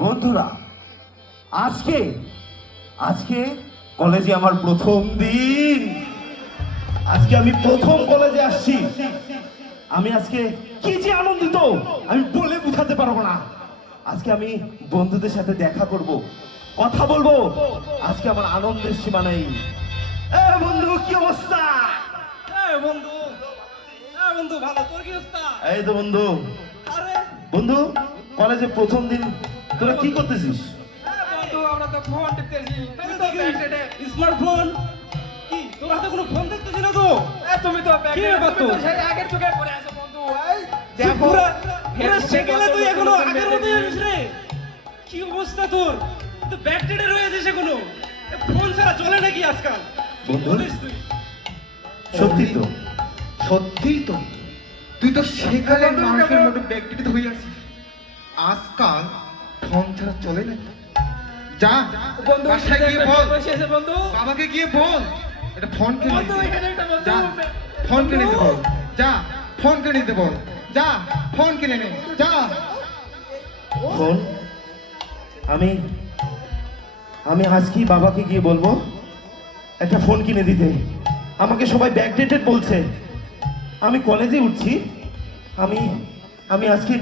বন্ধুরা, আজকে আজকে কলেজে আমার প্রথম দিন। আজকে আমি প্রথম কলেজে আসছি। আমি আজকে কি যে আনন্দিত আমি বলে বোঝাতে পারবো না। আজকে আমি বন্ধুদের সাথে দেখা করব, কথা বলবো। আজকে আমার আনন্দের সীমা নেই। বন্ধু, কি অবস্থা? বন্ধু, বন্ধু ভালো। তোর কি অবস্থা? এই তো বন্ধু। আরে বন্ধু, কলেজে প্রথম দিন, তোরা কি করতেছিস? বন্ধু, আমরা তো ফোন টিপতেছি। তুমি তো ব্যাকডেটে স্মার্টফোন। কি তোর হাতে কোনো ফোন দেখতেছি না তো? তুমি তো ব্যাকডেটে, তুমি তো সেই আগের যুগে পড়ে আছো বন্ধু। এই দেখো পুরো সেকেলে তুই এখনো আগের মতই আছিস রে। কি অবস্থা তোর? তুই ব্যাকডেটে রয়েছিস এখনো। ফোন ছাড়া চলে নাকি আজকাল? কি বন্ধু? বলিস তুই? সত্যি তো? সত্যিই তো, তুই তো সেকালের মানুষের মতো ব্যক্তিগত হয়ে আছিস। আজকাল ফোন ছাড়া চলে না। যা বন্ধু বাসায় গিয়ে বল, বসেছে বন্ধু। বাবাকে গিয়ে বল এটা ফোন কিনে বন্ধু, দিতে। এখানে একটা বন্ধু। যা ফোন কিনে দিতে বল। যা ফোন কিনে দিতে বল। যা ফোন কিনে নে। যা। ফোন? আমি আমি আজকেই বাবাকে গিয়ে বলবো একটা ফোন কিনে দিতে। আমাকে সবাই ব্যাকডেটেড বলছে। আমি কলেজে উঠছি। আমি আমি আজকেই